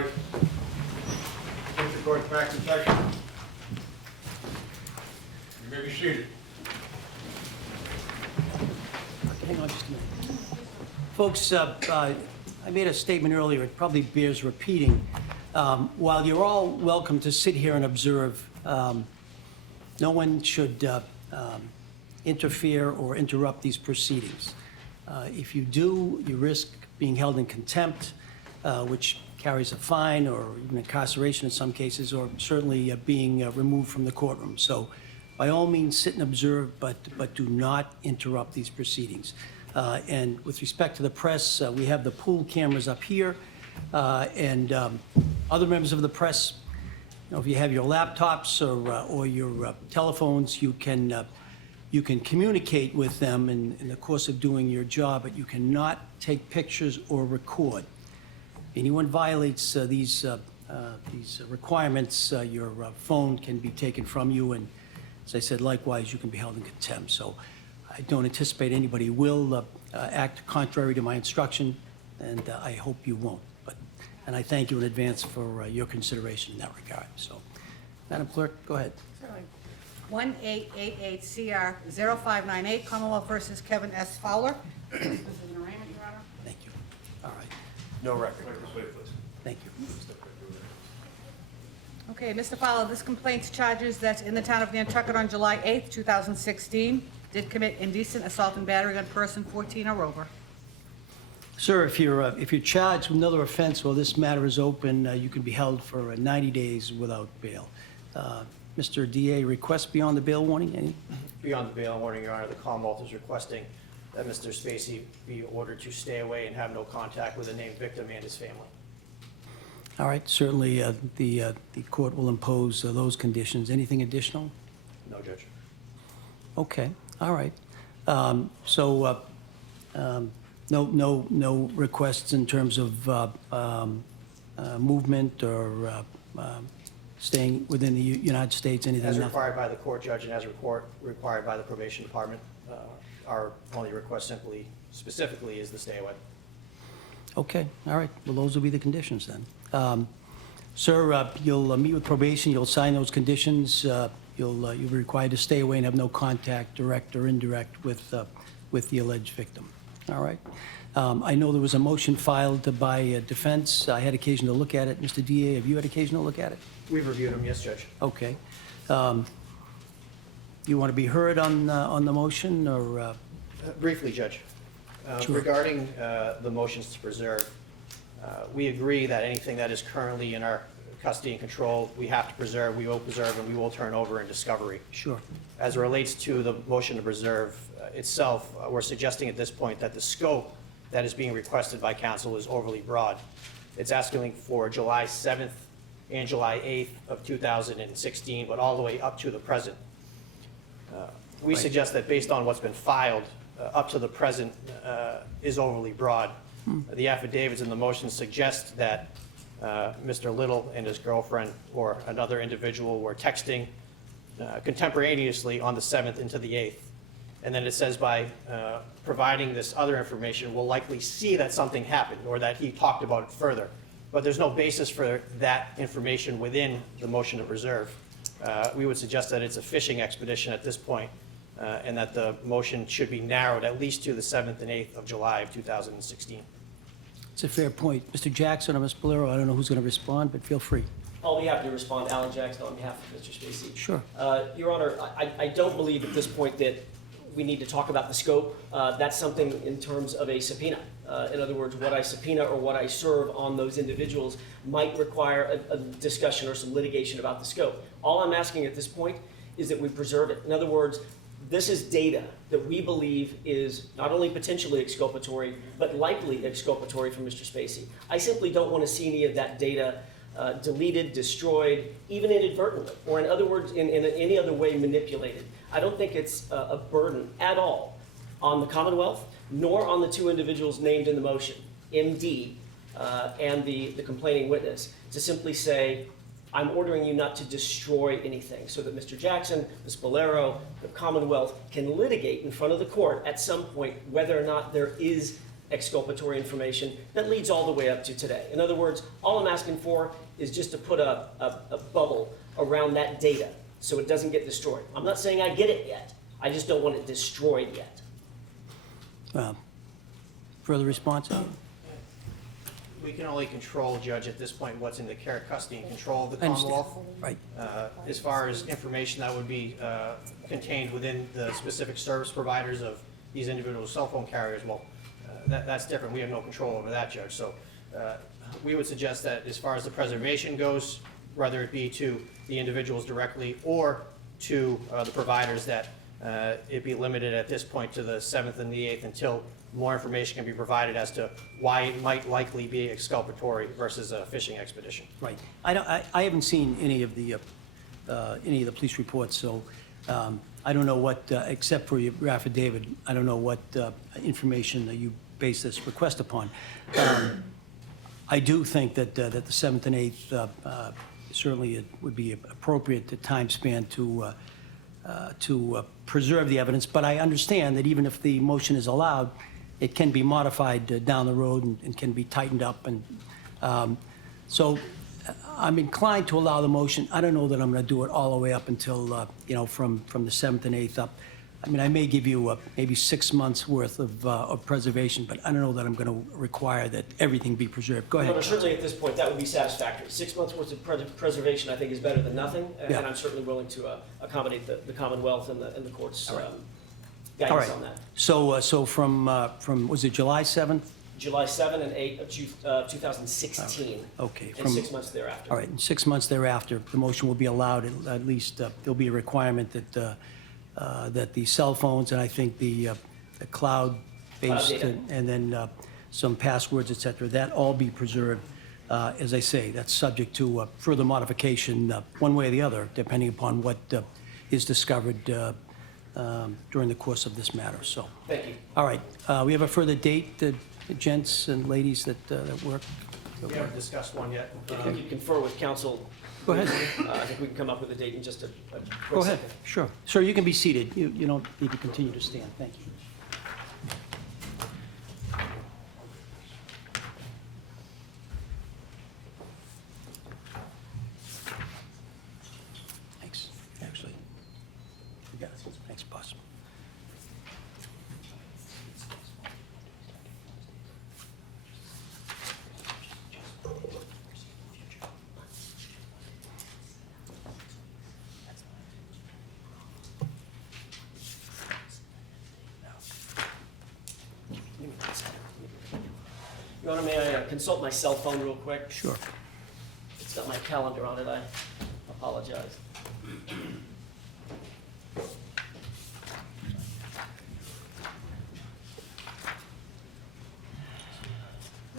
rise. Take the court back to session. You may be seated. Hang on just a minute. Folks, I made a statement earlier, it probably bears repeating. While you're all welcome to sit here and observe, no one should interfere or interrupt these proceedings. If you do, you risk being held in contempt, which carries a fine or even incarceration in some cases, or certainly being removed from the courtroom. So by all means, sit and observe, but do not interrupt these proceedings. And with respect to the press, we have the pool cameras up here, and other members of the press, you know, if you have your laptops or your telephones, you can communicate with them in the course of doing your job, but you cannot take pictures or record. Anyone violates these requirements, your phone can be taken from you, and as I said, likewise, you can be held in contempt. So I don't anticipate anybody will act contrary to my instruction, and I hope you won't. And I thank you in advance for your consideration in that regard. So, Madam Clerk, go ahead. Certainly. 1888 CR 0598 Commonwealth versus Kevin S. Fowler. This is an arraignment, Your Honor. Thank you. All right. No record. Thank you. Okay, Mr. Fowler, this complaint charges that in the town of Nantucket on July 8th, 2016, did commit indecent assault and battery on person 14 or over. Sir, if you're charged with another offense while this matter is open, you can be held for 90 days without bail. Mr. DA, request beyond the bail warning? Any? Beyond the bail warning, Your Honor, the Commonwealth is requesting that Mr. Spacey be ordered to stay away and have no contact with the named victim and his family. All right, certainly the court will impose those conditions. Anything additional? No, Judge. Okay, all right. No requests in terms of movement or staying within the United States, anything? As required by the court, Judge, and as required by the probation department, our only request specifically is the stay away. Okay, all right. Well, those will be the conditions then. Sir, you'll meet with probation, you'll sign those conditions, you'll be required to stay away and have no contact, direct or indirect, with the alleged victim. All right. I know there was a motion filed by defense. I had occasion to look at it. Mr. DA, have you had occasion to look at it? We've reviewed them, yes, Judge. Okay. You want to be heard on the motion, or? Briefly, Judge. Sure. Regarding the motions to preserve, we agree that anything that is currently in our custody and control, we have to preserve, we will preserve, and we will turn over in discovery. Sure. As it relates to the motion to preserve itself, we're suggesting at this point that the scope that is being requested by counsel is overly broad. It's asking for July 7th and July 8th of 2016, but all the way up to the present. We Right. suggest that based on what's been filed up to the present is overly broad. The affidavits and the motion suggest that Mr. Little and his girlfriend or another individual were texting contemporaneously on the 7th into the 8th. And then it says by providing this other information, we'll likely see that something happened or that he talked about it further. But there's no basis for that information within the motion to preserve. We would suggest that it's a fishing expedition at this point, and that the motion should be narrowed at least to the 7th and 8th of July of 2016. It's a fair point. Mr. Jackson or Ms. Bolero, I don't know who's going to respond, but feel free. I'll be happy to respond. Alan Jackson on behalf of Mr. Spacey. Sure. Your Honor, I don't believe at this point that we need to talk about the scope. That's something in terms of a subpoena. In other words, what I subpoena or what I serve on those individuals might require a discussion or some litigation about the scope. All I'm asking at this point is that we preserve it. In other words, this is data that we believe is not only potentially exculpatory, but likely exculpatory for Mr. Spacey. I simply don't want to see any of that data deleted, destroyed, even inadvertently, or in other words, in any other way manipulated. I don't think it's a burden at all on the Commonwealth, nor on the two individuals named in the motion, MD and the complaining witness, to simply say, I'm ordering you not to destroy anything, so that Mr. Jackson, Ms. Bolero, the Commonwealth can litigate in front of the court at some point whether or not there is exculpatory information that leads all the way up to today. In other words, all I'm asking for is just to put a bubble around that data so it doesn't get destroyed. I'm not saying I get it yet. I just don't want it destroyed yet. Further response? We can only control, Judge, at this point, what's in the care, custody, and control of the I understand. Commonwealth. Right. As far as information that would be contained within the specific service providers of these individual cell phone carriers, well, that's different. We have no control over that, Judge. So we would suggest that as far as the preservation goes, whether it be to the individuals directly or to the providers, that it be limited at this point to the 7th and the 8th until more information can be provided as to why it might likely be exculpatory versus a fishing expedition. Right. I haven't seen any of the police reports, so I don't know what, except for your affidavit, I don't know what information that you base this request upon. I do think that the 7th and 8th, certainly it would be appropriate, the time span to preserve the evidence, but I understand that even if the motion is allowed, it can be modified down the road and can be tightened up. And so I'm inclined to allow the motion. I don't know that I'm going to do it all the way up until, from the 7th and 8th up. I mean, I may give you maybe 6 months' worth of preservation, but I don't know that I'm going to require that everything be preserved. Go ahead. Well, certainly at this point, that would be satisfactory. 6 months' worth of preservation, I think, is better than nothing, and Yeah. I'm certainly willing to accommodate the Commonwealth and the court's All guidance right. on that. So from, was it July 7th? July 7 and 8 of 2016. Okay. And 6 months thereafter. All right, and 6 months thereafter, the motion will be allowed, at least there'll be a requirement that the cell phones, and I think the cloud-based, Cloud data. and then some passwords, et cetera, that all be preserved. As I say, that's subject to further modification, one way or the other, depending upon what is discovered during the course of this matter, so. Thank you. All right, we have a further date, gents and ladies that work? We haven't discussed one yet. If you could confer with counsel. Go ahead. I think we can come up with a date in just a quick Go ahead, second. sure. Sir, you can be seated. You don't need to continue to stand. Thank you. Thanks, actually. You got it. Thanks, boss. Your Honor, may I consult my cell phone real quick? Sure. It's got my calendar on it. I apologize.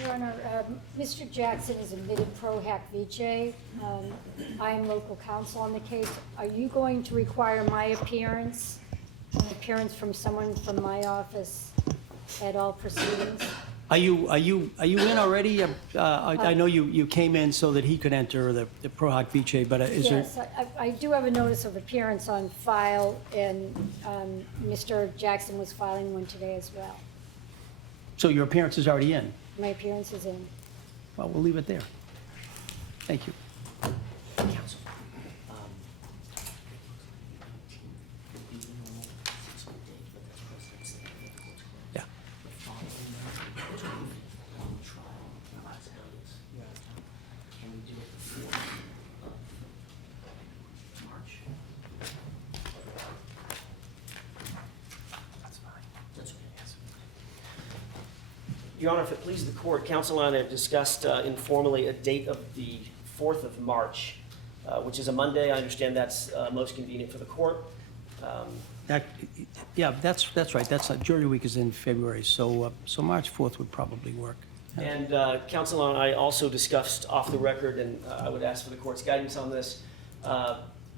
Your Honor, Mr. Jackson is admitted pro hac vice. I am local counsel on the case. Are you going to require my appearance, an appearance from someone from my office at all proceedings? Are you in already? I know you came in so that he could enter the Pro Hoc Vice, but is there? Yes, I do have a notice of appearance on file, and Mr. Jackson was filing one today as well. So your appearance is already in? My appearance is in. Well, we'll leave it there. Thank you. Counsel. Yeah. Can we do it before March? That's fine. That's okay, yes. Your Honor, if it pleases the court, counsel and I have discussed informally a date of the 4th of March, which is a Monday. I understand that's most convenient for the court. Yeah, that's right. That's, jury week is in February, so March 4th would probably work. And counsel and I also discussed off the record, and I would ask for the court's guidance on this.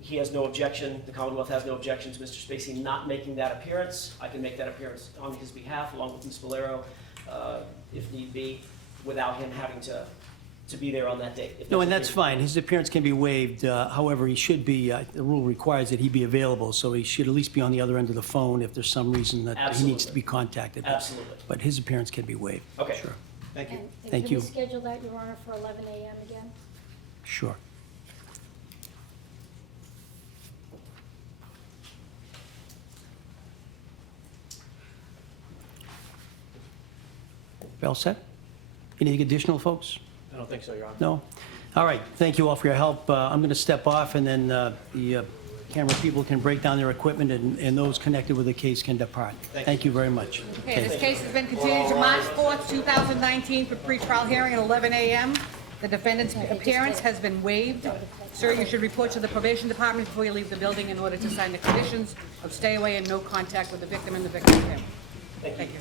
He has no objection, the Commonwealth has no objection to Mr. Spacey not making that appearance. I can make that appearance on his behalf, along with Ms. Valero, if need be, without him having to to be there on that date. if No, and that's okay. fine. His appearance can be waived. However, he should be, the rule requires that he be available, so he should at least be on the other end of the phone if there's some reason that he needs Absolutely. to be contacted. Absolutely. But his appearance can be waived. Okay. Sure, Thank you. And Thank can we you. schedule that, Your Honor, for 11 a.m. again? sure. All set? Anything additional, folks? I don't think so, Your Honor. No? All right, thank you all for your help. I'm going to step off, and then the camera people can break down their equipment, and those connected with the case can depart. Thank you very much. Okay, this case has been continued to March 4th, 2019 for pretrial hearing at 11 a.m. The defendant's appearance has been waived. Sir, you should report to the probation department before you leave the building in order to sign the conditions of stay away and no contact with the victim and the victim's family. Thank you.